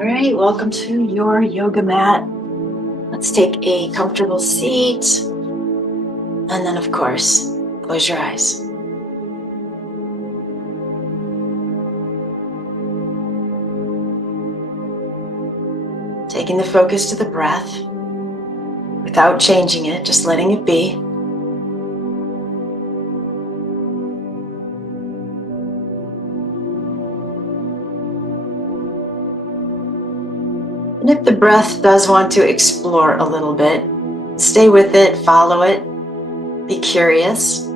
All right, welcome to your yoga mat. Let's take a comfortable seat. And then, of course, close your eyes. Taking the focus to the breath without changing it, just letting it be. And if the breath does want to explore a little bit, stay with it, follow it, be curious.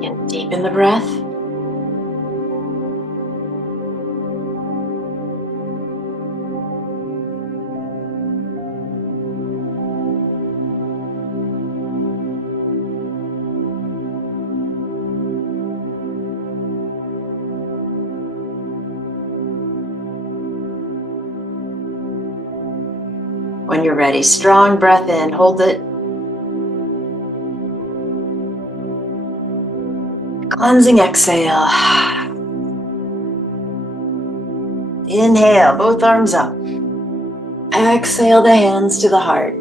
Get deep in the breath. When you're ready, strong breath in, hold it. Cleansing exhale. Inhale, both arms up. Exhale the hands to the heart.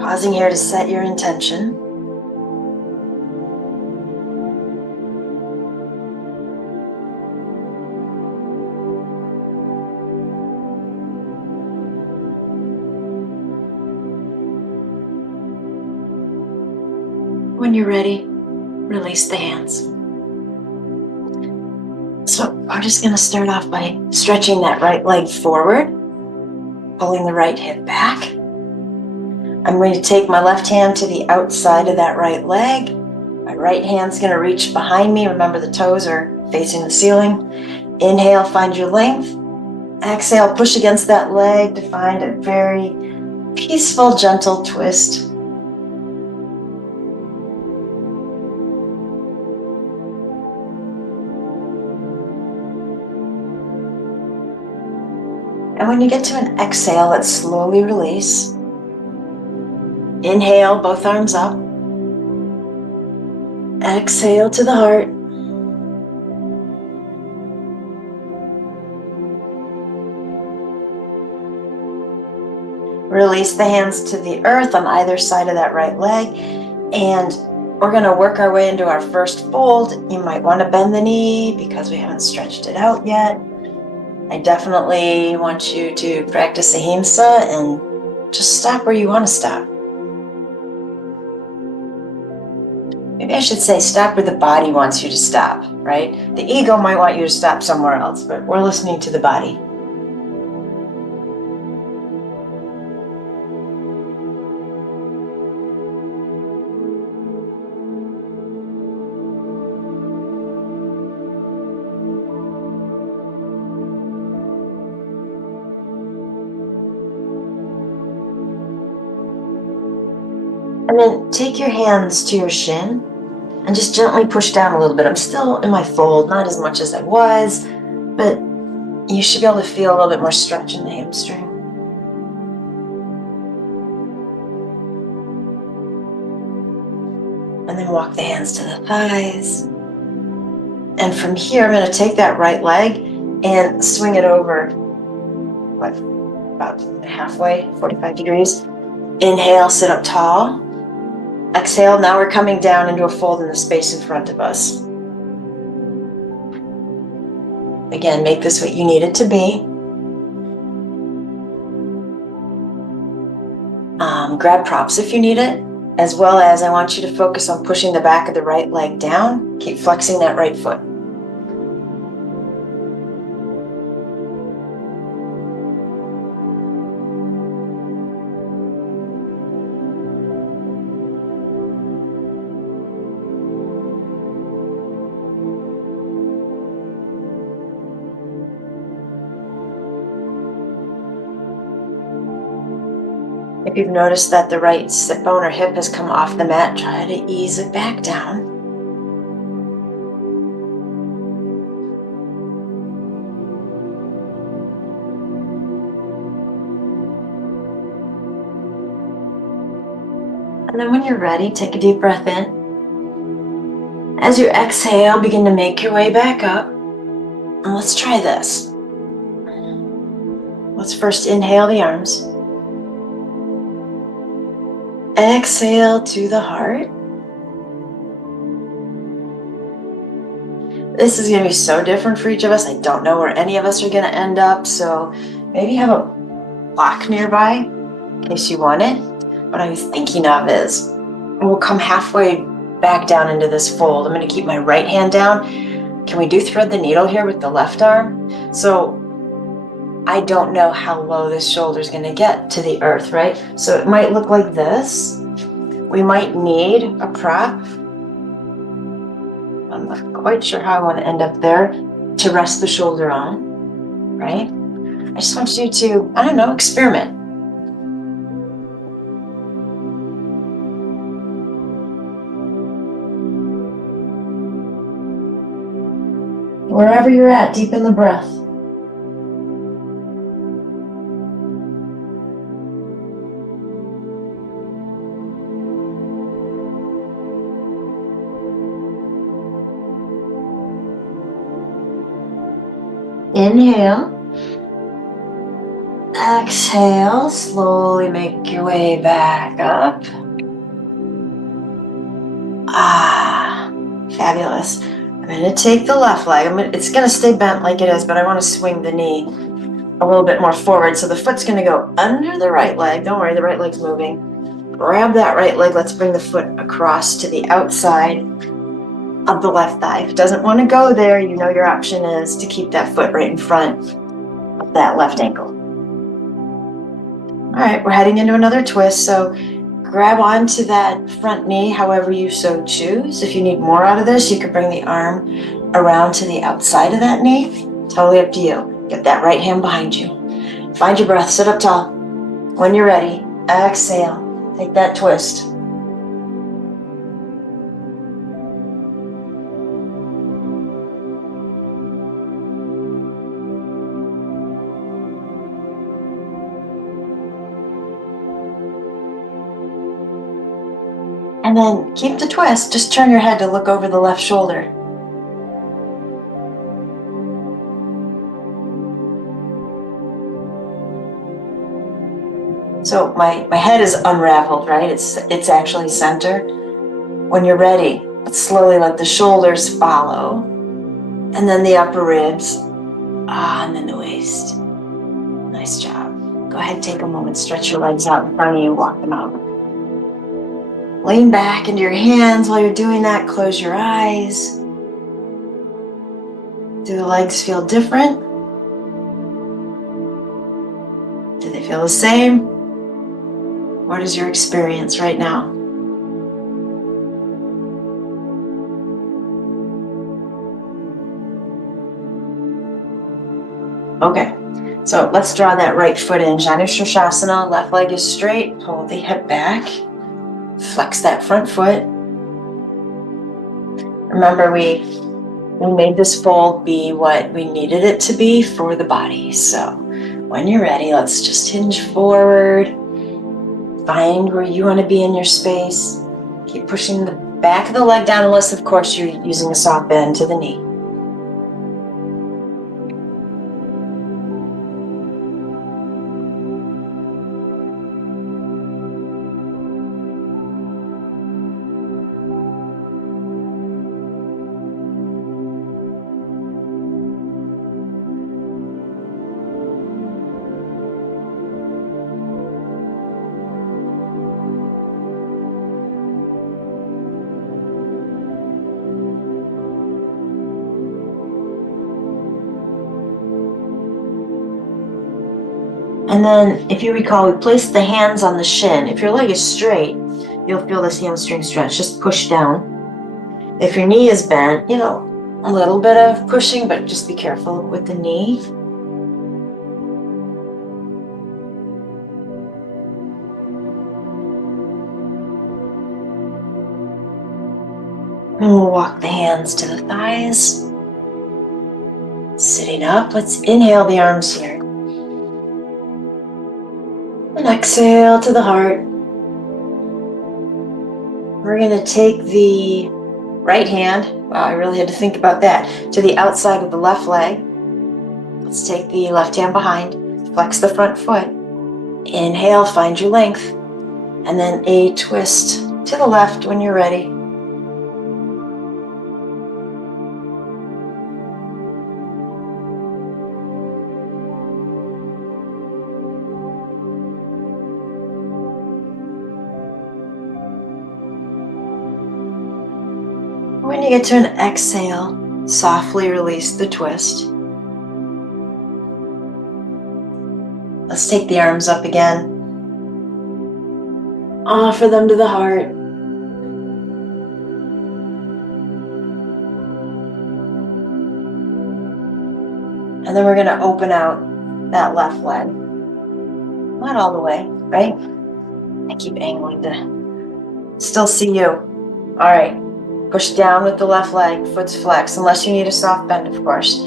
Pausing here to set your intention. When you're ready, release the hands. So I'm just going to start off by stretching that right leg forward, pulling the right hip back. I'm going to take my left hand to the outside of that right leg. My right hand's going to reach behind me. Remember, the toes are facing the ceiling. Inhale, find your length. Exhale, push against that leg to find a very peaceful, gentle twist. And when you get to an exhale, let's slowly release. Inhale, both arms up. Exhale to the heart. Release the hands to the earth on either side of that right leg. And we're going to work our way into our first fold. You might want to bend the knee because we haven't stretched it out yet. I definitely want you to practice ahimsa and just stop where you want to stop. Maybe I should say stop where the body wants you to stop, right? The ego might want you to stop somewhere else, but we're listening to the body. And then take your hands to your shin and just gently push down a little bit. I'm still in my fold, not as much as I was, but you should be able to feel a little bit more stretch in the hamstring. And then walk the hands to the thighs. And from here, I'm going to take that right leg and swing it over, about halfway, 45 degrees. Inhale, sit up tall. Exhale, now we're coming down into a fold in the space in front of us. Again, make this what you need it to be. Grab props if you need it, as well as I want you to focus on pushing the back of the right leg down. Keep flexing that right foot. If you've noticed that the right sit bone or hip has come off the mat, try to ease it back down. And then when you're ready, take a deep breath in. As you exhale, begin to make your way back up. And let's try this. Let's first inhale the arms. Exhale to the heart. This is going to be so different for each of us. I don't know where any of us are going to end up, so maybe have a block nearby in case you want it. What I was thinking of is we'll come halfway back down into this fold. I'm going to keep my right hand down. Can we do thread the needle here with the left arm? So I don't know how low this shoulder is going to get to the earth, right? So it might look like this. We might need a prop. I'm not quite sure how I want to end up there to rest the shoulder on, right? I just want you to, I don't know, experiment. Wherever you're at, deepen the breath. Inhale. Exhale, slowly make your way back up. Fabulous. I'm going to take the left leg. It's going to stay bent like it is, but I want to swing the knee a little bit more forward. So the foot's going to go under the right leg. Don't worry, the right leg's moving. Grab that right leg. Let's bring the foot across to the outside of the left thigh. If it doesn't want to go there, you know your option is to keep that foot right in front of that left ankle. All right, we're heading into another twist. So grab onto that front knee however you so choose. If you need more out of this, you could bring the arm around to the outside of that knee. Totally up to you. Get that right hand behind you. Find your breath, sit up tall. When you're ready, exhale. Take that twist. And then keep the twist. Just turn your head to look over the left shoulder. So my head is unraveled, right? It's actually center. When you're ready, slowly let the shoulders follow. And then the upper ribs. And then the waist. Nice job. Go ahead, take a moment, stretch your legs out in front of you, walk them out. Lean back into your hands while you're doing that. Close your eyes. Do the legs feel different? Do they feel the same? What is your experience right now? Okay, so let's draw that right foot in. Janushirshasana, left leg is straight. Pull the hip back. Flex that front foot. Remember, we made this fold be what we needed it to be for the body. So when you're ready, let's just hinge forward. Find where you want to be in your space. Keep pushing the back of the leg down unless, of course, you're using a soft bend to the knee. And then, if you recall, we placed the hands on the shin. If your leg is straight, you'll feel this hamstring stretch. Just push down. If your knee is bent, a little bit of pushing, but just be careful with the knee. And we'll walk the hands to the thighs. Sitting up, let's inhale the arms here. And exhale to the heart. We're going to take the right hand, wow, I really had to think about that, to the outside of the left leg. Let's take the left hand behind, flex the front foot. Inhale, find your length. And then a twist to the left when you're ready. When you get to an exhale, softly release the twist. Let's take the arms up again. Offer them to the heart. And then we're going to open out that left leg. Not all the way, right? I keep angling to still see you. All right. Push down with the left leg, foot's flexed, unless you need a soft bend, of course.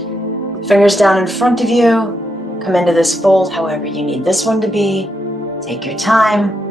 Fingers down in front of you. Come into this fold however you need this one to be. Take your time.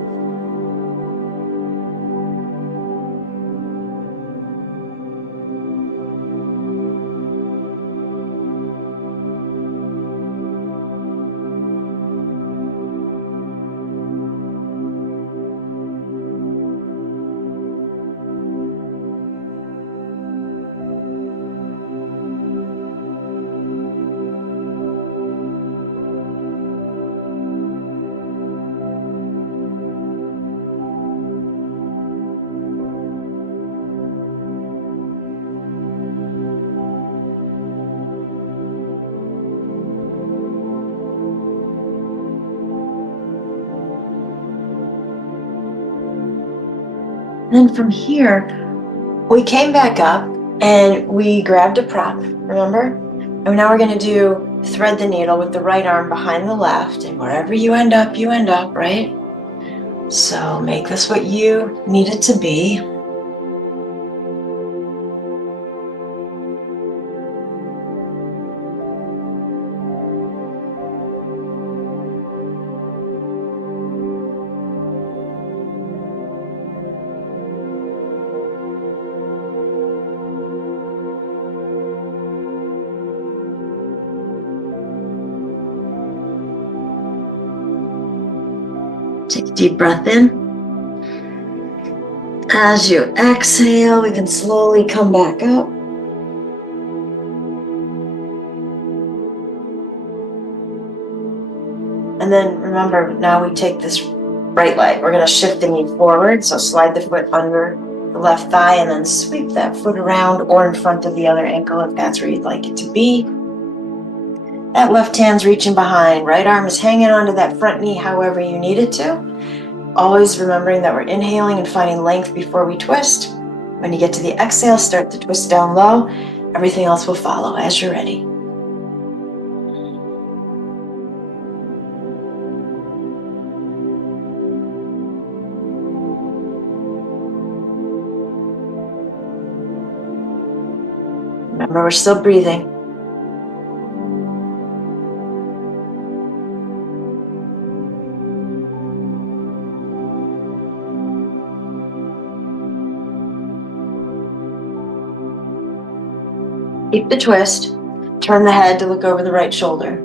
And then from here, we came back up and we grabbed a prop, remember? And now we're going to do thread the needle with the right arm behind the left, and wherever you end up, right? So make this what you need it to be. Take a deep breath in. As you exhale, we can slowly come back up. And then remember, now we take this right leg. We're going to shift the knee forward. So slide the foot under the left thigh and then sweep that foot around or in front of the other ankle if that's where you'd like it to be. That left hand's reaching behind. Right arm is hanging onto that front knee however you need it to. Always remembering that we're inhaling and finding length before we twist. When you get to the exhale, start the twist down low. Everything else will follow as you're ready. Remember, we're still breathing. Keep the twist. Turn the head to look over the right shoulder.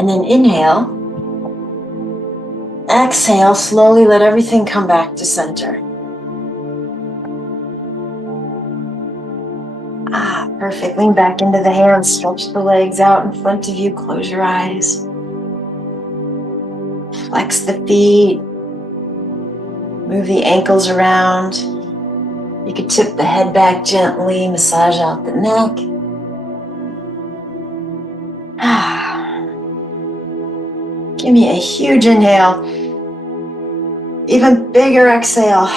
And then inhale. Exhale, slowly let everything come back to center. Perfect. Lean back into the hands, stretch the legs out in front of you, close your eyes. Flex the feet. Move the ankles around. You could tip the head back gently, massage out the neck. Give me a huge inhale. Even bigger exhale.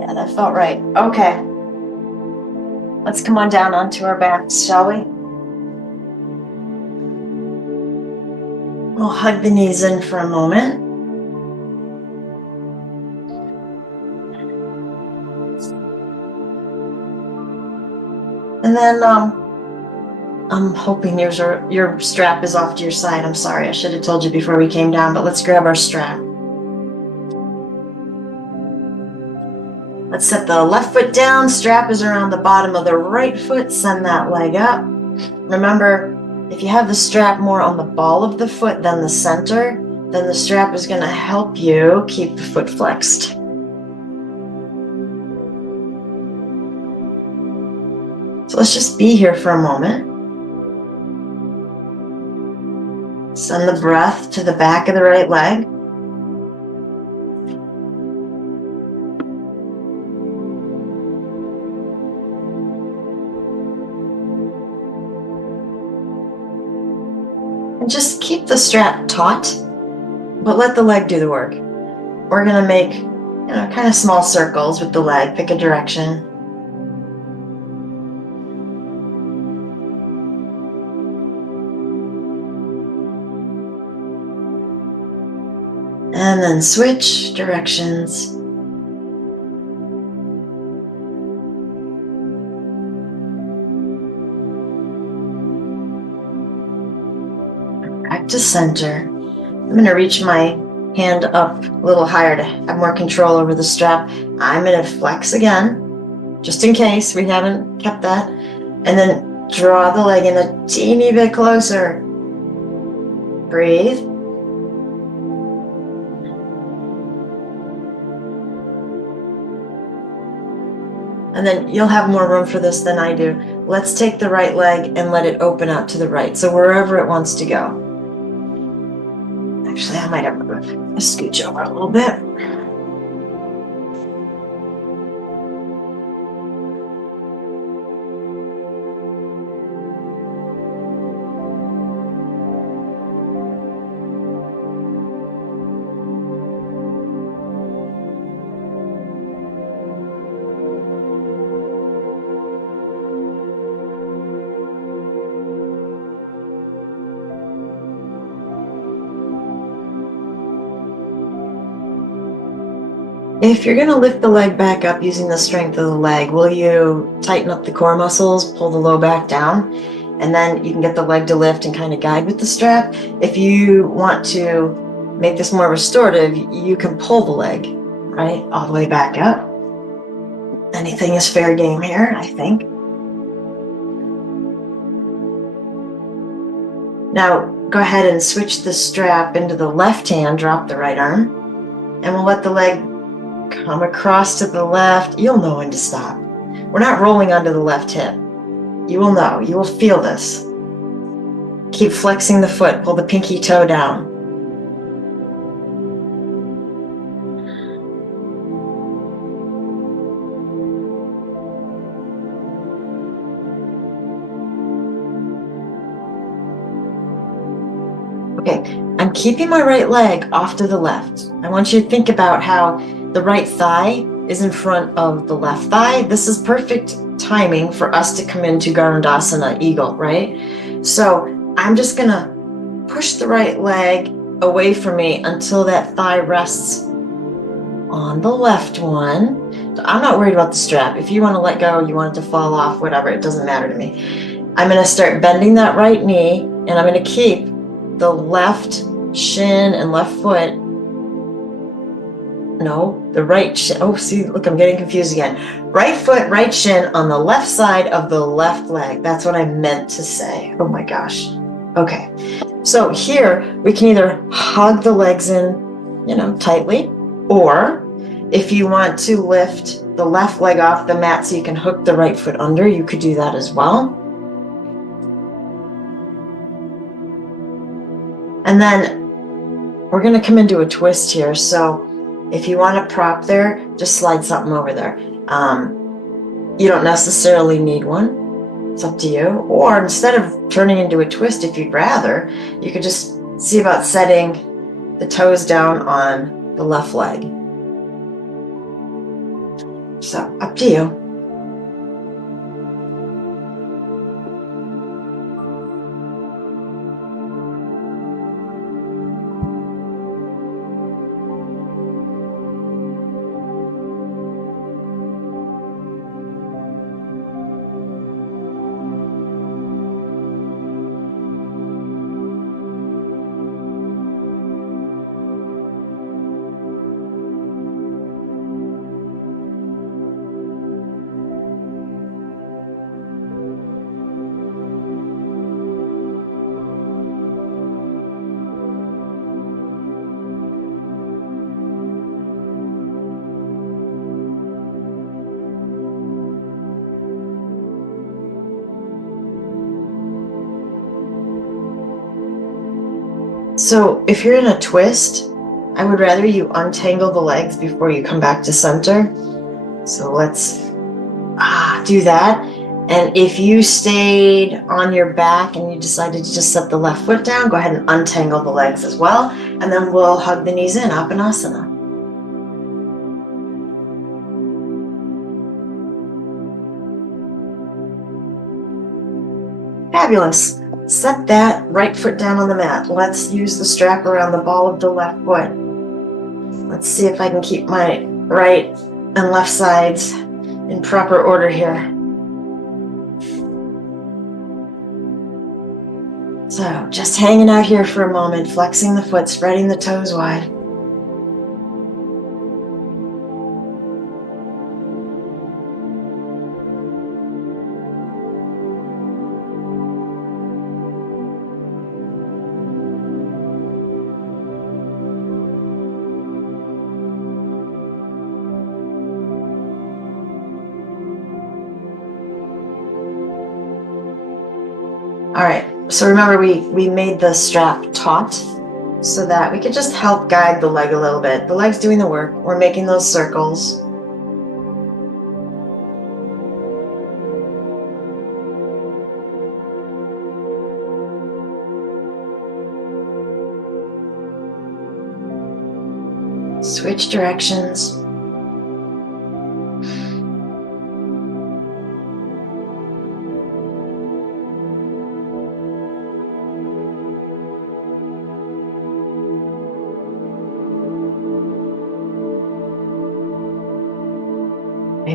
Yeah, that felt right. Okay. Let's come on down onto our backs, shall we? We'll hug the knees in for a moment. And then I'm hoping your strap is off to your side. I'm sorry, I should have told you before we came down, but let's grab our strap. Let's set the left foot down, strap is around the bottom of the right foot, send that leg up. Remember, if you have the strap more on the ball of the foot than the center, then the strap is going to help you keep the foot flexed. So let's just be here for a moment. Send the breath to the back of the right leg. And just keep the strap taut, but let the leg do the work. We're going to make, kind of small circles with the leg. Pick a direction. And then switch directions. Back to center. I'm going to reach my hand up a little higher to have more control over the strap. I'm going to flex again, just in case we haven't kept that. And then draw the leg in a teeny bit closer. Breathe. And then you'll have more room for this than I do. Let's take the right leg and let it open out to the right, so wherever it wants to go. Actually, I might have to scooch over a little bit. If you're going to lift the leg back up using the strength of the leg, will you tighten up the core muscles, pull the low back down, and then you can get the leg to lift and kind of guide with the strap. If you want to make this more restorative, you can pull the leg, right, all the way back up. Anything is fair game here, I think. Now, go ahead and switch the strap into the left hand, drop the right arm, and we'll let the leg come across to the left. You'll know when to stop. We're not rolling onto the left hip. You will know. You will feel this. Keep flexing the foot. Pull the pinky toe down. Okay, I'm keeping my right leg off to the left. I want you to think about how the right thigh is in front of the left thigh. This is perfect timing for us to come into Garudasana, eagle, right? So I'm just gonna push the right leg away from me until that thigh rests on the left one. So I'm not worried about the strap. If you want to let go, you want it to fall off, whatever, it doesn't matter to me. I'm gonna start bending that right knee, and I'm gonna keep the left shin and left foot. No, the right shin. Oh, see, look, I'm getting confused again. Right foot, right shin on the left side of the left leg. That's what I meant to say. Oh my gosh. Okay. So here we can either hug the legs in, tightly, or if you want to lift the left leg off the mat so you can hook the right foot under, you could do that as well. And then we're going to come into a twist here. So if you want a prop there, just slide something over there. You don't necessarily need one. It's up to you. Or instead of turning into a twist, if you'd rather, you could just see about setting the toes down on the left leg. So up to you. So if you're in a twist, I would rather you untangle the legs before you come back to center. So let's do that. And if you stayed on your back and you decided to just set the left foot down, go ahead and untangle the legs as well. And then we'll hug the knees in, Apanasana. Fabulous. Set that right foot down on the mat. Let's use the strap around the ball of the left foot. Let's see if I can keep my right and left sides in proper order here. So just hanging out here for a moment, flexing the foot, spreading the toes wide. All right, so remember we made the strap taut so that we could just help guide the leg a little bit. The leg's doing the work. We're making those circles. Switch directions.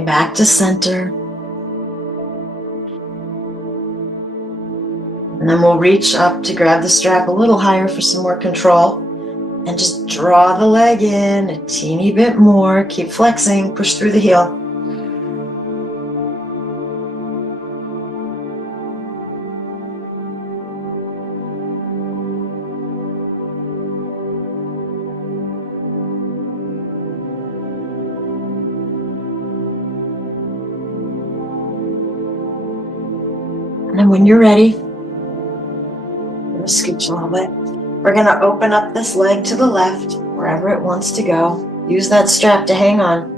Back to center. And then we'll reach up to grab the strap a little higher for some more control. And just draw the leg in a teeny bit more. Keep flexing, push through the heel. And then when you're ready, I'm gonna scooch a little bit. We're gonna open up this leg to the left, wherever it wants to go. Use that strap to hang on.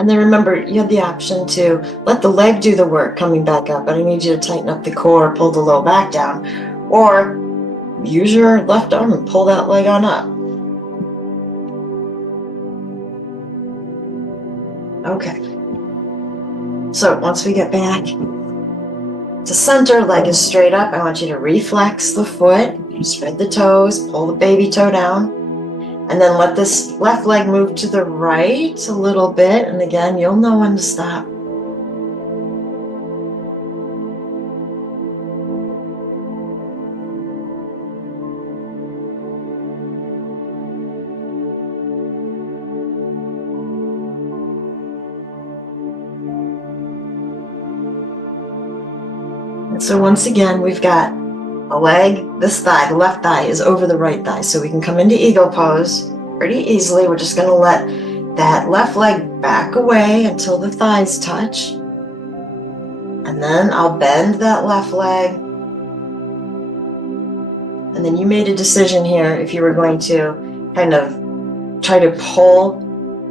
And then remember, you have the option to let the leg do the work coming back up, but I need you to tighten up the core, pull the low back down, or use your left arm and pull that leg on up. Okay. So once we get back to center, leg is straight up. I want you to reflex the foot, spread the toes, pull the baby toe down. And then let this left leg move to the right a little bit. And again, you'll know when to stop. And so once again, we've got a leg, this thigh, the left thigh is over the right thigh. So we can come into eagle pose. pretty easily. We're just going to let that left leg back away until the thighs touch. And then I'll bend that left leg. And then you made a decision here if you were going to kind of try to pull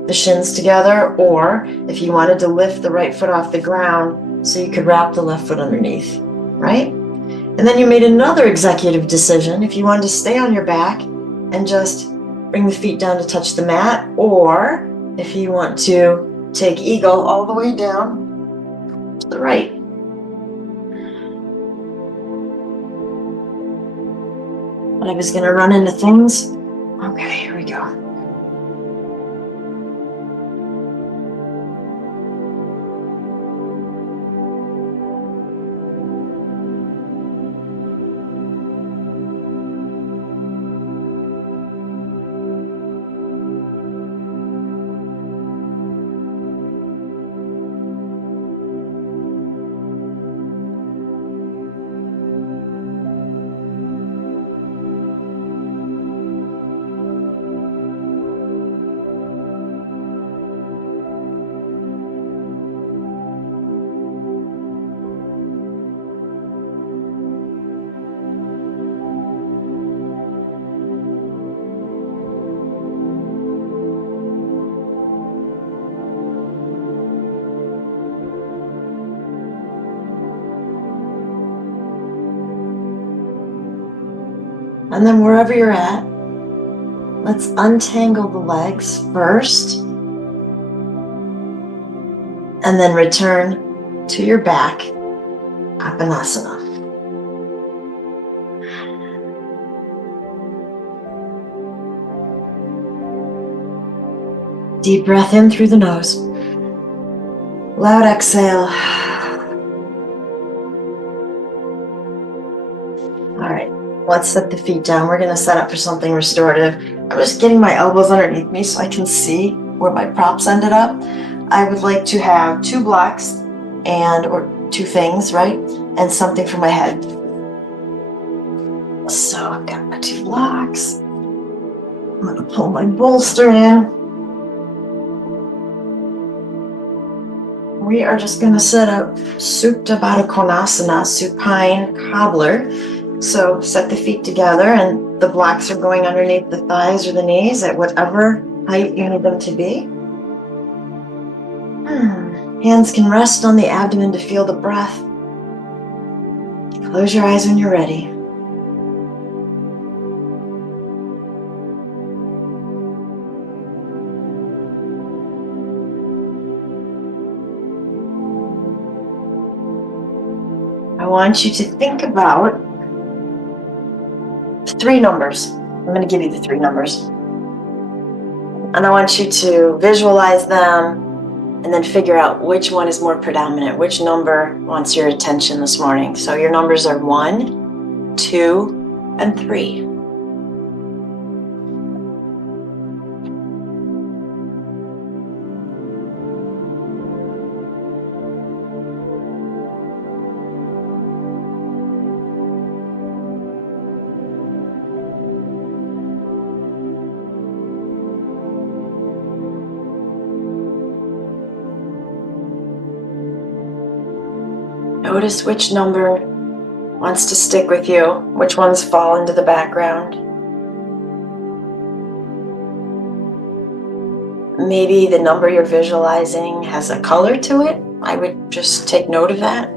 the shins together, or if you wanted to lift the right foot off the ground so you could wrap the left foot underneath, right? And then you made another executive decision if you wanted to stay on your back and just bring the feet down to touch the mat, or if you want to take eagle all the way down to the right. I was going to run into things. Okay, here we go. And then wherever you're at, let's untangle the legs first, and then return to your back, Apanasana. Deep breath in through the nose. Loud exhale. All right, let's set the feet down. We're going to set up for something restorative. I'm just getting my elbows underneath me so I can see where my props ended up. I would like to have 2 blocks or 2 things, right? And something for my head. So I've got my 2 blocks. I'm going to pull my bolster in. We are just going to set up Supta Baddha Konasana, supine cobbler. So set the feet together, and the blocks are going underneath the thighs or the knees at whatever height you need them to be. Hands can rest on the abdomen to feel the breath. Close your eyes when you're ready. I want you to think about 3 numbers. I'm going to give you the 3 numbers. And I want you to visualize them and then figure out which one is more predominant, which number wants your attention this morning. So your numbers are 1, 2, and 3. Notice which number wants to stick with you, which ones fall into the background. Maybe the number you're visualizing has a color to it. I would just take note of that.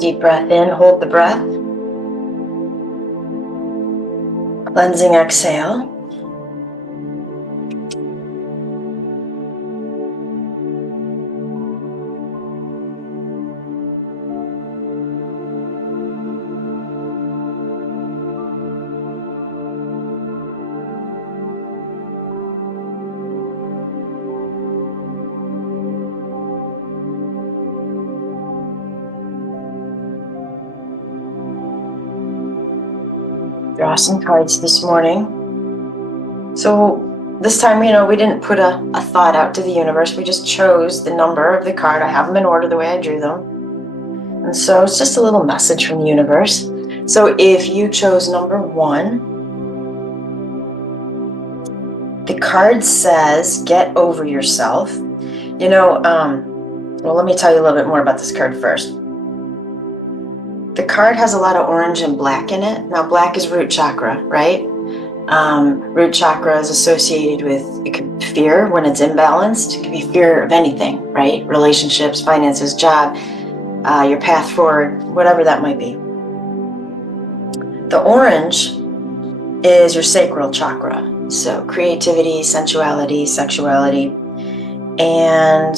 Deep breath in, hold the breath. Cleansing exhale. Draw some cards this morning. So this time, you know, we didn't put a thought out to the universe. We just chose the number of the card. I have them in order the way I drew them. And so it's just a little message from the universe. So if you chose number 1, the card says, get over yourself. You know, well, let me tell you a little bit more about this card first. The card has a lot of orange and black in it. Now, black is root chakra, right? Root chakra is associated with, it could be fear when it's imbalanced. It could be fear of anything, right? Relationships, finances, job, your path forward, whatever that might be. The orange is your sacral chakra. So creativity, sensuality, sexuality. And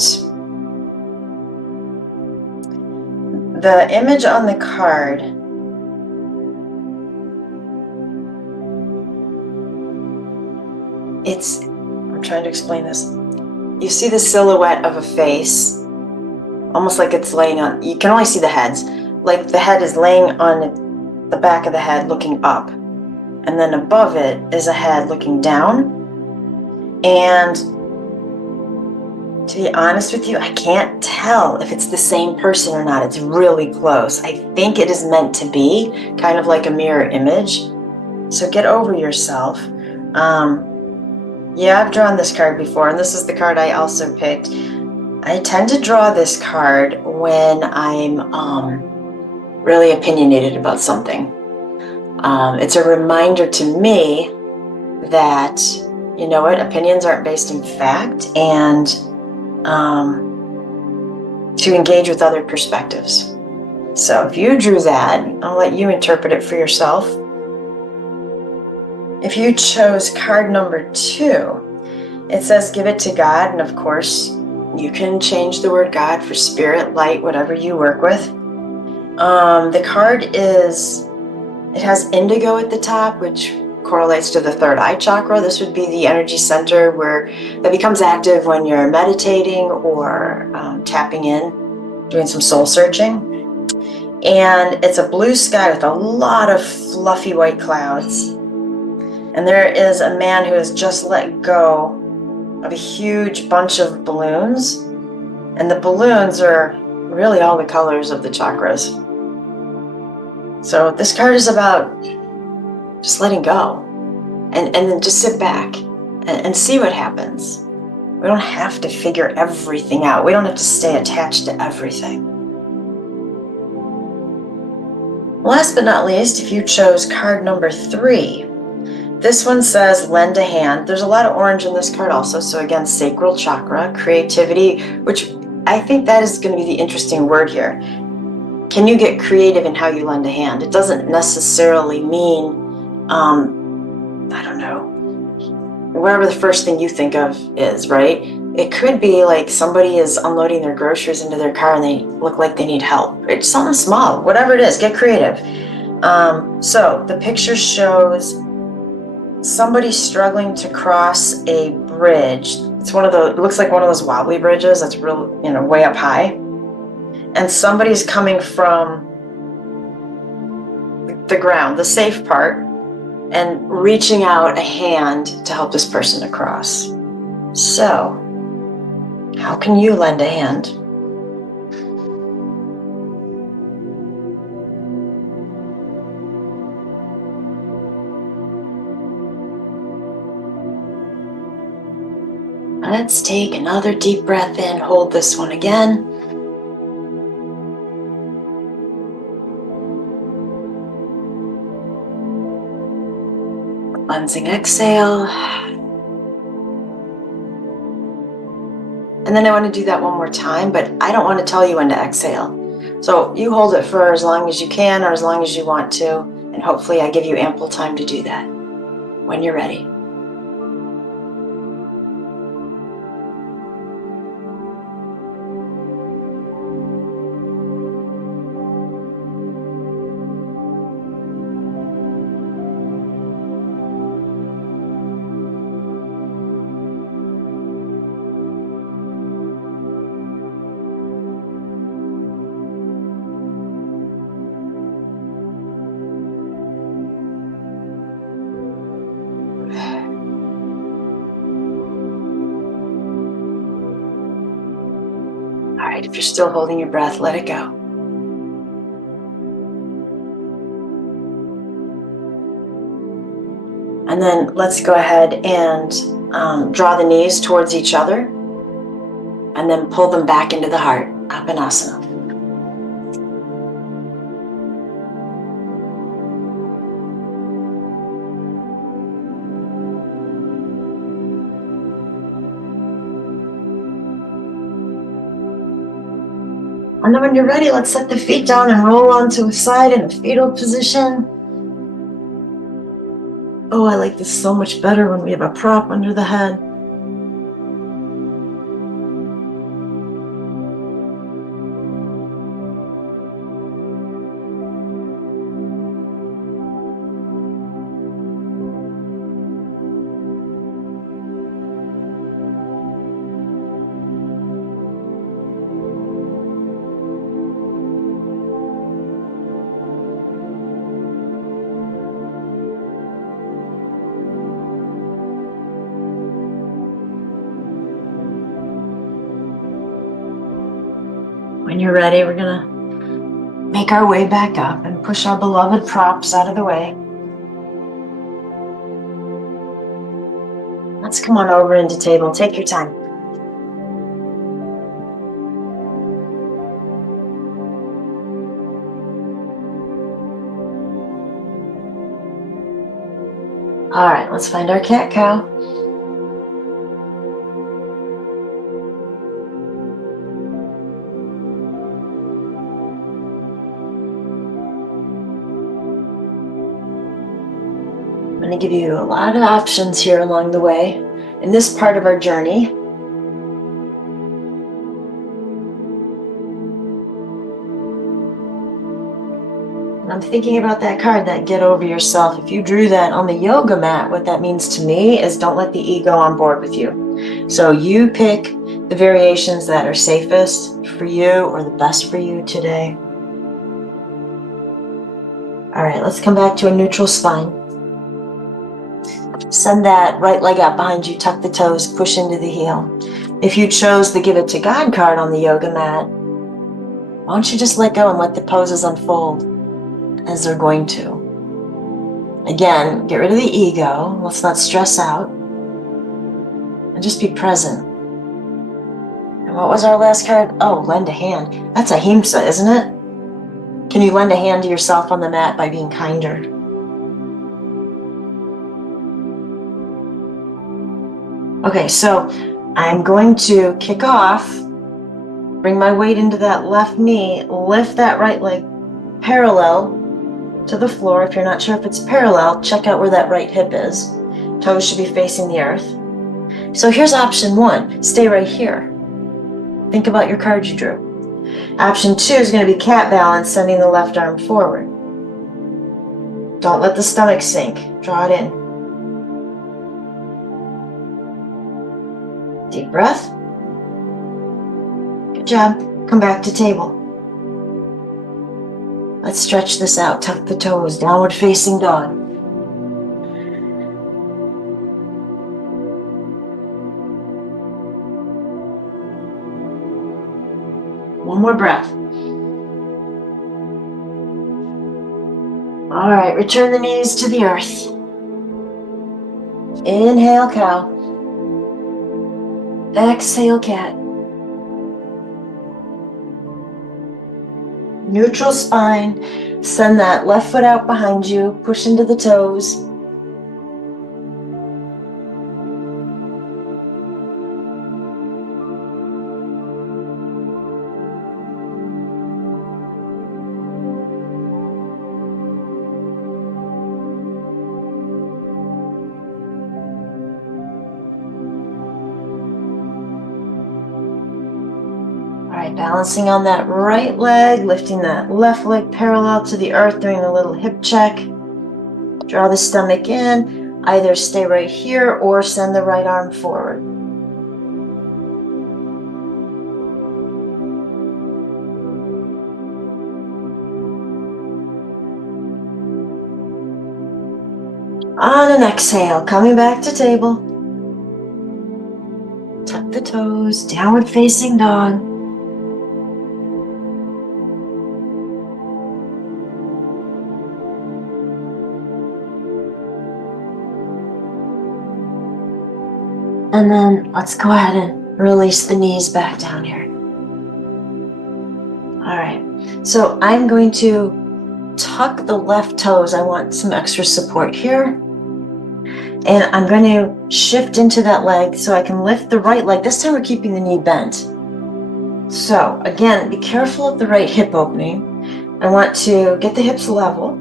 the image on the card I'm trying to explain this. You see the silhouette of a face, almost like it's laying on, you can only see the heads, like the head is laying on the back of the head looking up, and then above it is a head looking down. And to be honest with you, I can't tell if it's the same person or not. It's really close. I think it is meant to be kind of like a mirror image. So get over yourself. Yeah, I've drawn this card before, and this is the card I also picked. I tend to draw this card when I'm really opinionated about something. It's a reminder to me that, you know what, opinions aren't based in fact, and to engage with other perspectives. So if you drew that, I'll let you interpret it for yourself. If you chose card number 2, it says give it to God, and of course, you can change the word God for spirit, light, whatever you work with. The card it has indigo at the top, which correlates to the third eye chakra. This would be the energy center that becomes active when you're meditating or tapping in, doing some soul searching. And it's a blue sky with a lot of fluffy white clouds. And there is a man who has just let go of a huge bunch of balloons. And the balloons are really all the colors of the chakras. So this card is about just letting go and then just sit back and see what happens. We don't have to figure everything out. We don't have to stay attached to everything. Last but not least, if you chose card number 3, this one says lend a hand. There's a lot of orange in this card also. So again, sacral chakra, creativity, which I think that is going to be the interesting word here. Can you get creative in how you lend a hand? It doesn't necessarily mean, I don't know, whatever the first thing you think of is, right? It could be like somebody is unloading their groceries into their car and they look like they need help. It's something small, whatever it is, get creative. So the picture shows somebody struggling to cross a bridge. It looks like one of those wobbly bridges that's real, way up high. And somebody's coming from the ground, the safe part, and reaching out a hand to help this person across. So, how can you lend a hand? Let's take another deep breath in, hold this one again. Cleansing exhale. And then I want to do that one more time, but I don't want to tell you when to exhale. So you hold it for as long as you can or as long as you want to, and hopefully I give you ample time to do that when you're ready. right, if you're still holding your breath, let it go. And then let's go ahead and draw the knees towards each other and then pull them back into the heart, Apanasana. And then when you're ready, let's set the feet down and roll onto a side in a fetal position. Oh, I like this so much better when we have a prop under the head. When you're ready, we're gonna make our way back up and push our beloved props out of the way. Let's come on over into table. Take your time. All right, let's find our cat-cow. I'm going to give you a lot of options here along the way in this part of our journey. And I'm thinking about that card, that get over yourself. If you drew that on the yoga mat, what that means to me is don't let the ego on board with you. So you pick the variations that are safest for you or the best for you today. All right, let's come back to a neutral spine. Send that right leg out behind you, tuck the toes, push into the heel. If you chose the Give It to God card on the yoga mat, why don't you just let go and let the poses unfold as they're going to. Again, get rid of the ego. Let's not stress out. And just be present. And what was our last card? Oh, lend a hand. That's ahimsa, isn't it? Can you lend a hand to yourself on the mat by being kinder? Okay, so I'm going to kick off, bring my weight into that left knee, lift that right leg parallel to the floor. If you're not sure if it's parallel, check out where that right hip is. Toes should be facing the earth. So here's option one, stay right here. Think about your card you drew. Option two is going to be cat balance, sending the left arm forward. Don't let the stomach sink, draw it in. Deep breath. Good job. Come back to table. Let's stretch this out. Tuck the toes. Downward facing dog. One more breath. All right, return the knees to the earth. Inhale, cow. Exhale, cat. Neutral spine. Send that left foot out behind you. Push into the toes. Balancing on that right leg, lifting that left leg parallel to the earth, doing a little hip check. Draw the stomach in. Either stay right here or send the right arm forward. On an exhale, coming back to table. Tuck the toes, downward facing dog. And then let's go ahead and release the knees back down here. All right, so I'm going to tuck the left toes. I want some extra support here. And I'm going to shift into that leg so I can lift the right leg. This time we're keeping the knee bent. So again, be careful of the right hip opening. I want to get the hips level.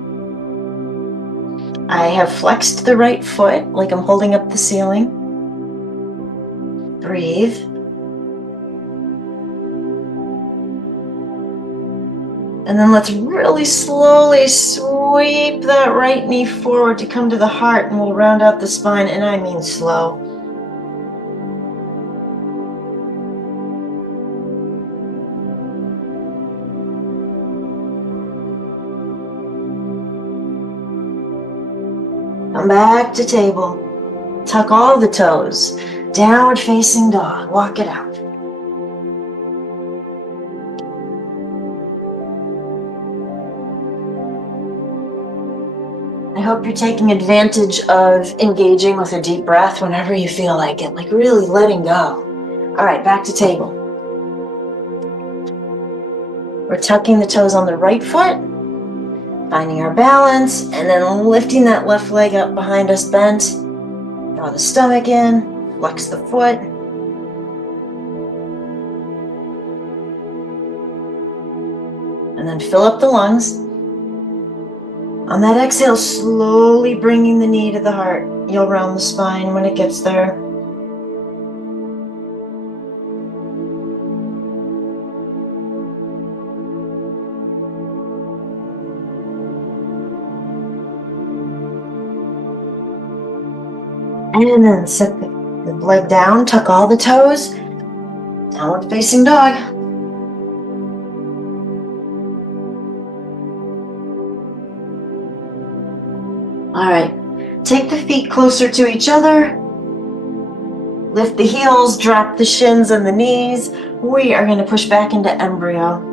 I have flexed the right foot like I'm holding up the ceiling. Breathe. And then let's really slowly sweep that right knee forward to come to the heart, and we'll round out the spine, and I mean slow. Come back to table. Tuck all the toes. Downward facing dog. Walk it out. I hope you're taking advantage of engaging with a deep breath whenever you feel like it, like really letting go. All right, back to table. We're tucking the toes on the right foot, finding our balance, and then lifting that left leg up behind us bent. Draw the stomach in, flex the foot. And then fill up the lungs. On that exhale, slowly bringing the knee to the heart. You'll round the spine when it gets there. And then set the leg down, tuck all the toes. Downward facing dog. All right, take the feet closer to each other. Lift the heels, drop the shins and the knees. We are going to push back into embryo.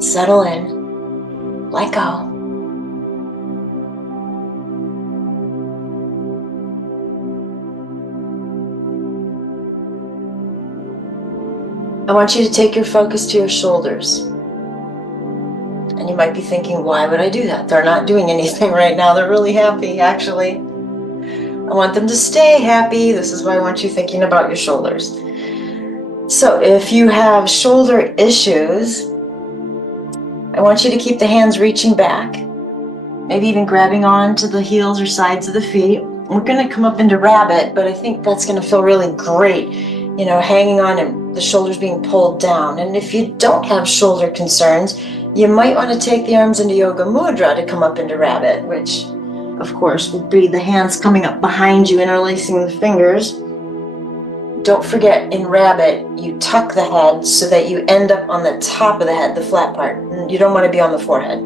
Settle in. Let go. I want you to take your focus to your shoulders. And you might be thinking, why would I do that? They're not doing anything right now. They're really happy, actually. I want them to stay happy. This is why I want you thinking about your shoulders. So if you have shoulder issues, I want you to keep the hands reaching back, maybe even grabbing on to the heels or sides of the feet. We're going to come up into rabbit, but I think that's going to feel really great, you know, hanging on and the shoulders being pulled down. And if you don't have shoulder concerns, you might want to take the arms into yoga mudra to come up into rabbit, which of course would be the hands coming up behind you, interlacing the fingers. Don't forget, in rabbit, you tuck the head so that you end up on the top of the head, the flat part. You don't want to be on the forehead.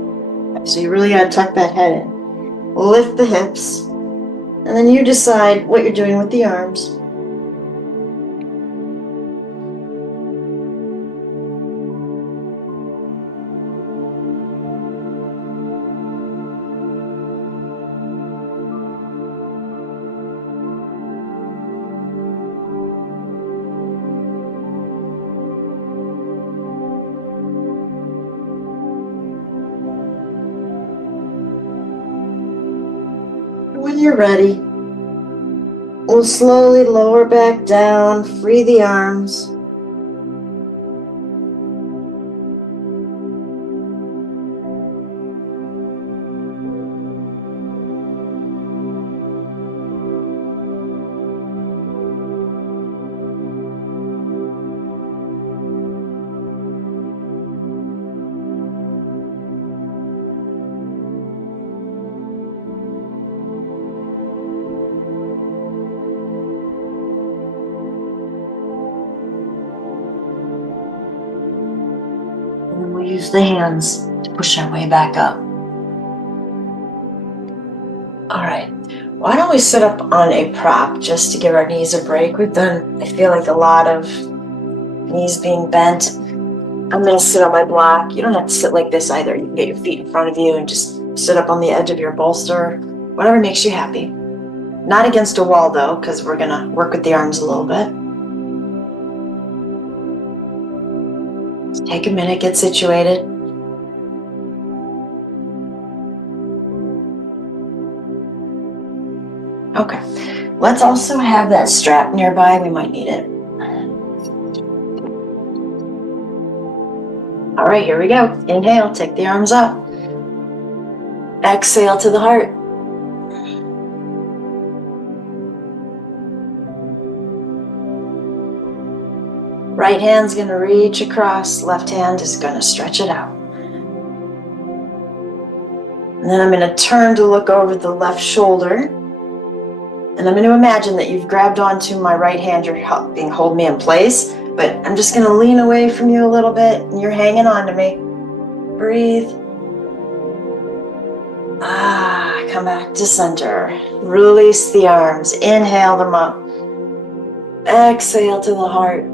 So you really got to tuck that head in. Lift the hips, and then you decide what you're doing with the arms. When you're ready, we'll slowly lower back down, free the arms. And then we'll use the hands to push our way back up. All right, why don't we sit up on a prop just to give our knees a break? We've done, I feel like, a lot of knees being bent. I'm gonna sit on my block. You don't have to sit like this either. You can get your feet in front of you and just sit up on the edge of your bolster, whatever makes you happy. Not against a wall though, because we're gonna work with the arms a little bit. Just take a minute, get situated. Okay, let's also have that strap nearby. We might need it. All right, here we go. Inhale, take the arms up. Exhale to the heart. Right hand's gonna reach across, left hand is gonna stretch it out. And then I'm gonna turn to look over the left shoulder. And I'm gonna imagine that you've grabbed onto my right hand, you're helping hold me in place, but I'm just gonna lean away from you a little bit and you're hanging on to me. Breathe. Come back to center. Release the arms. Inhale them up. Exhale to the heart.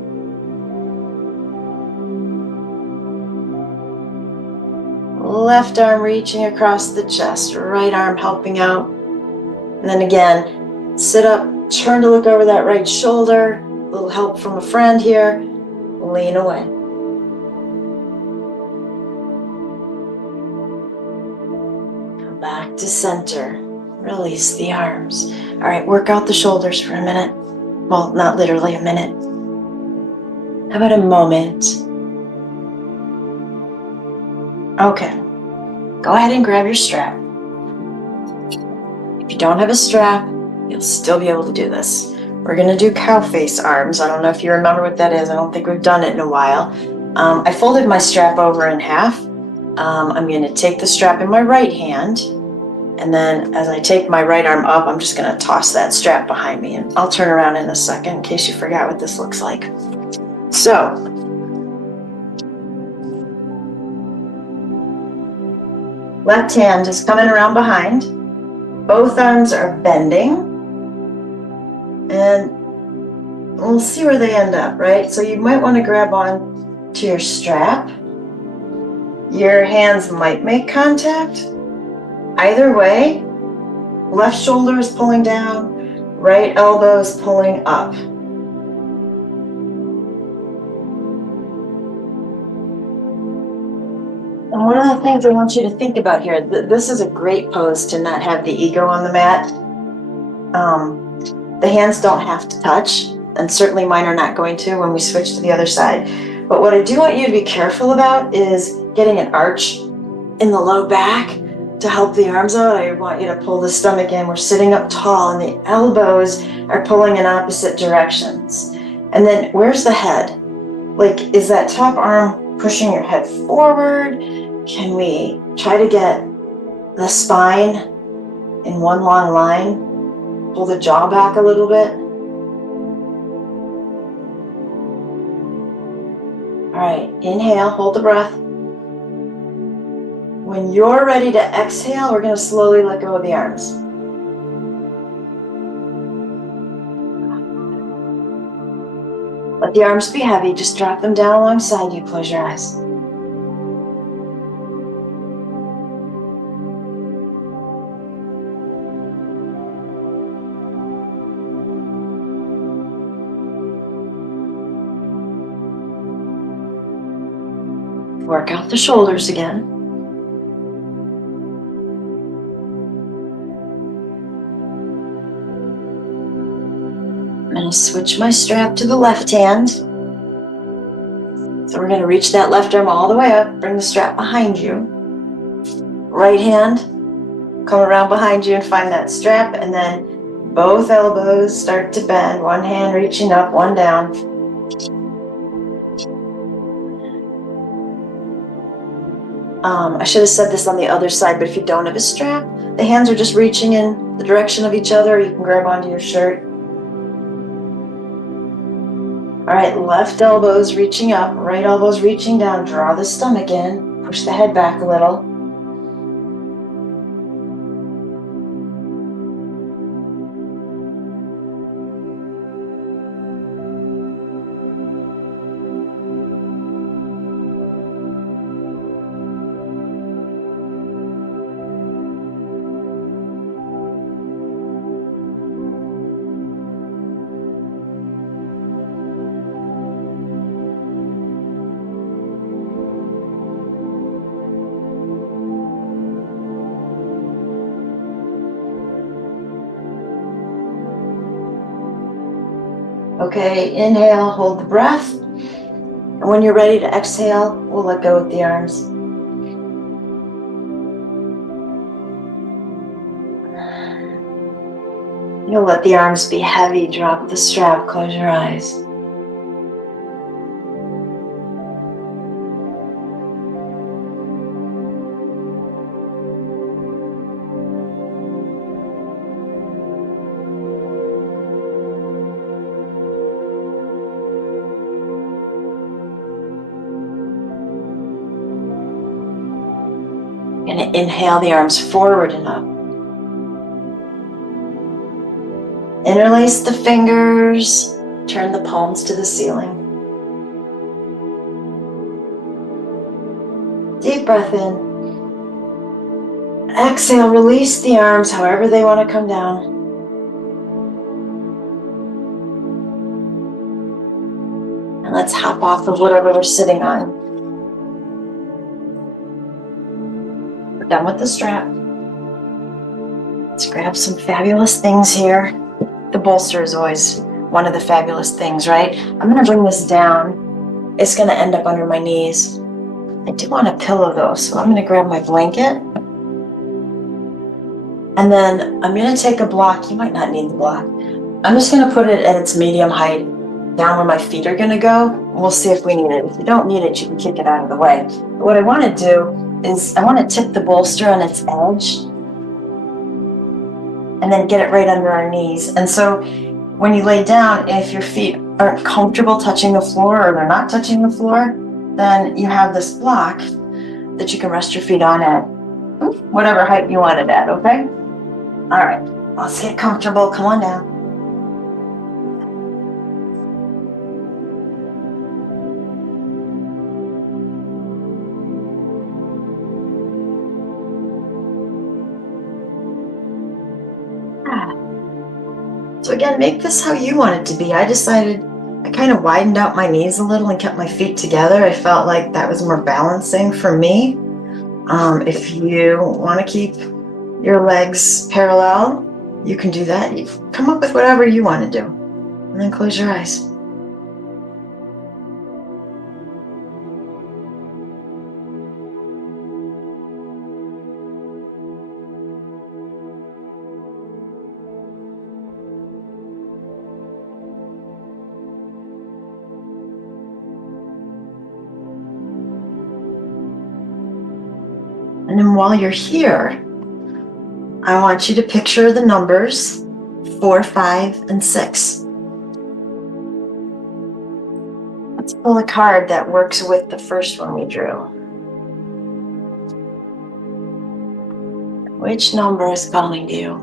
Left arm reaching across the chest, right arm helping out. And then again, sit up, turn to look over that right shoulder. A little help from a friend here. Lean away. Come back to center. Release the arms. All right, work out the shoulders for a minute. Well, not literally a minute. How about a moment? Okay, go ahead and grab your strap. If you don't have a strap, you'll still be able to do this. We're gonna do cow face arms. I don't know if you remember what that is. I don't think we've done it in a while. I folded my strap over in half. I'm gonna take the strap in my right hand, and then as I take my right arm up, I'm just gonna toss that strap behind me, and I'll turn around in a second in case you forgot what this looks like. So, left hand is coming around behind. Both arms are bending, and we'll see where they end up, right? So you might want to grab on to your strap. Your hands might make contact. Either way, left shoulder is pulling down, right elbow is pulling up. And one of the things I want you to think about here, this is a great pose to not have the ego on the mat. The hands don't have to touch, and certainly mine are not going to when we switch to the other side. But what I do want you to be careful about is getting an arch in the low back to help the arms out. I want you to pull the stomach in. We're sitting up tall and the elbows are pulling in opposite directions. And then where's the head? Like, is that top arm pushing your head forward? Can we try to get the spine in one long line? Pull the jaw back a little bit. All right, inhale, hold the breath. When you're ready to exhale, we're going to slowly let go of the arms. Let the arms be heavy, just drop them down alongside you, close your eyes. Work out the shoulders again. I'm going to switch my strap to the left hand. So we're going to reach that left arm all the way up, bring the strap behind you. Right hand, come around behind you and find that strap, and then both elbows start to bend, one hand reaching up, one down. I should have said this on the other side, but if you don't have a strap, the hands are just reaching in the direction of each other. You can grab onto your shirt. All right, left elbow's reaching up, right elbow's reaching down. Draw the stomach in, push the head back a little. Okay, inhale, hold the breath. And when you're ready to exhale, we'll let go with the arms. You'll let the arms be heavy, drop the strap, close your eyes. You're going to inhale the arms forward and up. Interlace the fingers, turn the palms to the ceiling. Deep breath in. Exhale, release the arms however they want to come down. And let's hop off of whatever we're sitting on. We're done with the strap. Let's grab some fabulous things here. The bolster is always one of the fabulous things, right? I'm going to bring this down. It's going to end up under my knees. I do want a pillow though, so I'm going to grab my blanket. And then I'm going to take a block. You might not need the block. I'm just going to put it at its medium height, down where my feet are going to go. We'll see if we need it. If you don't need it, you can kick it out of the way. But what I want to do is I want to tip the bolster on its edge and then get it right under our knees. And so when you lay down, if your feet aren't comfortable touching the floor or they're not touching the floor, then you have this block that you can rest your feet on at whatever height you want it at, okay? All right, let's get comfortable. Come on down. So again, make this how you want it to be. I decided I kind of widened out my knees a little and kept my feet together. I felt like that was more balancing for me. If you want to keep your legs parallel, you can do that. You come up with whatever you want to do. And then close your eyes. And then while you're here, I want you to picture the numbers 4, 5, and 6. Let's pull a card that works with the first one we drew. Which number is calling to you?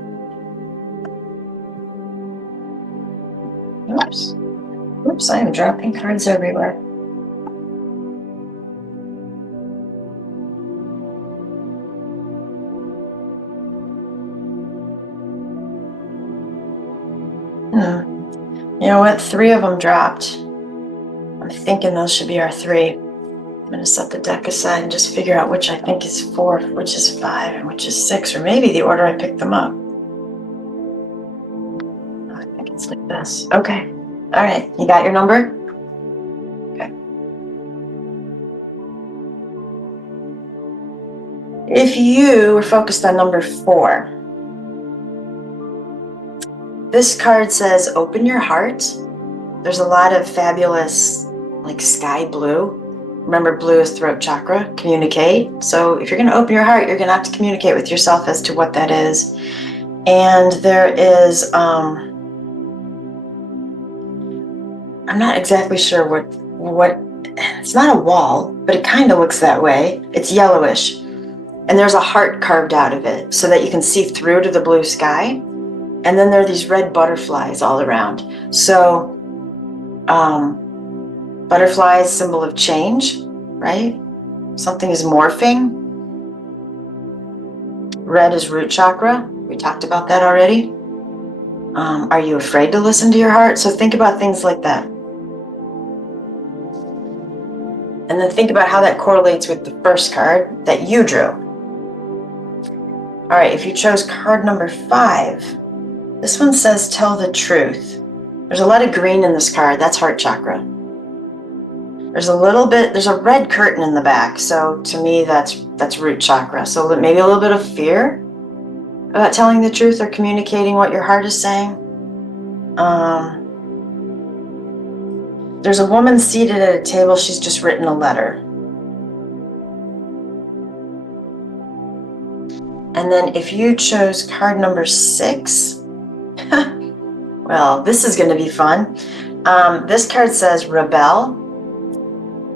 Oops. Oops, I am dropping cards everywhere. You know what? 3 of them dropped. I'm thinking those should be our 3. I'm going to set the deck aside and just figure out which I think is 4, which is 5, and which is 6, or maybe the order I picked them up. I think it's like this. Okay. All right. You got your number? Okay. If you were focused on number 4, this card says, open your heart. There's a lot of fabulous, like sky blue. Remember, blue is throat chakra, communicate. So if you're going to open your heart, you're going to have to communicate with yourself as to what that is. And there is, I'm not exactly sure what, it's not a wall, but it kind of looks that way. It's yellowish. And there's a heart carved out of it so that you can see through to the blue sky. And then there are these red butterflies all around. So, butterflies, symbol of change, right? Something is morphing. Red is root chakra. We talked about that already. Are you afraid to listen to your heart? So think about things like that. And then think about how that correlates with the first card that you drew. All right, if you chose card number 5, this one says, tell the truth. There's a lot of green in this card. That's heart chakra. There's a red curtain in the back. So to me, that's root chakra. So maybe a little bit of fear about telling the truth or communicating what your heart is saying. There's a woman seated at a table. She's just written a letter. And then if you chose card number 6, well, this is going to be fun. This card says rebel.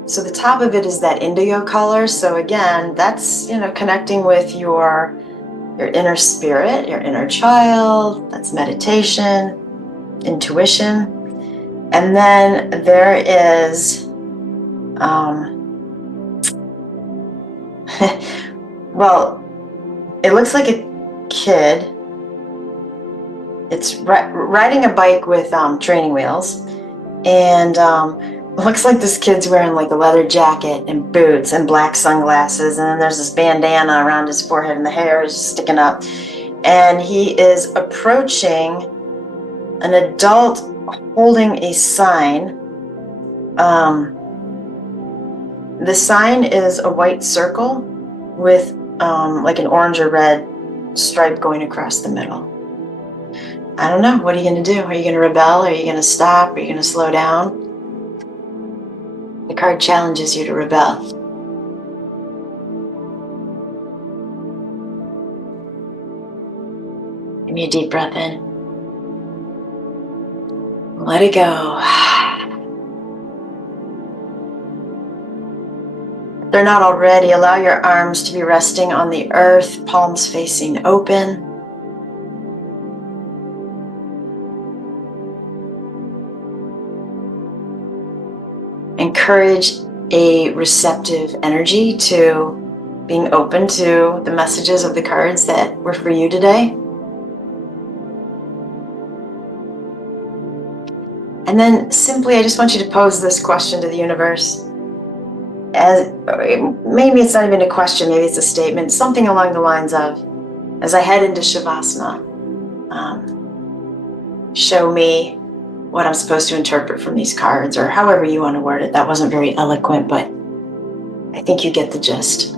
So the top of it is that indigo color. So again, that's, connecting with your inner spirit, your inner child. That's meditation, intuition. And then there is, well, it looks like a kid. It's riding a bike with training wheels. And looks like this kid's wearing like a leather jacket and boots and black sunglasses. And then there's this bandana around his forehead and the hair is sticking up. And he is approaching an adult holding a sign. The sign is a white circle with like an orange or red stripe going across the middle. I don't know. What are you going to do? Are you going to rebel? Are you going to stop? Are you going to slow down? The card challenges you to rebel. Give me a deep breath in. Let it go. If they're not already, allow your arms to be resting on the earth, palms facing open. Encourage a receptive energy to being open to the messages of the cards that were for you today. And then simply, I just want you to pose this question to the universe. Maybe it's not even a question, maybe it's a statement, something along the lines of, as I head into Shavasana, show me what I'm supposed to interpret from these cards, or however you want to word it. That wasn't very eloquent, but I think you get the gist.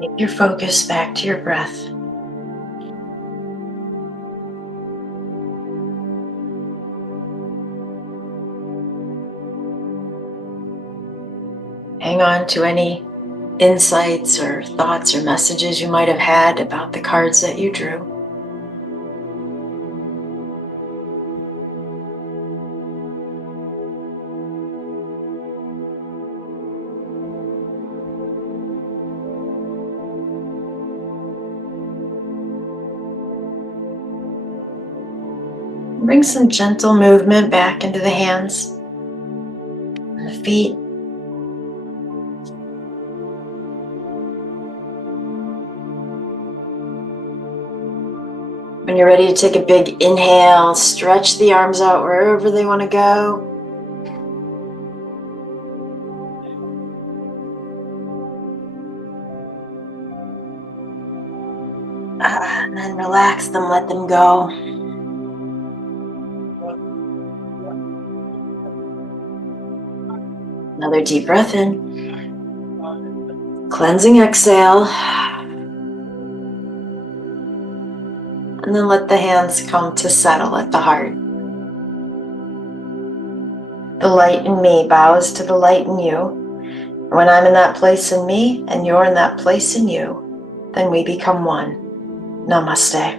Take your focus back to your breath. Hang on to any insights or thoughts or messages you might have had about the cards that you drew. Bring some gentle movement back into the hands and the feet. When you're ready to take a big inhale, stretch the arms out wherever they want to go. And then relax them, let them go. Another deep breath in. Cleansing exhale. And then let the hands come to settle at the heart. The light in me bows to the light in you. When I'm in that place in me and you're in that place in you, then we become one. Namaste.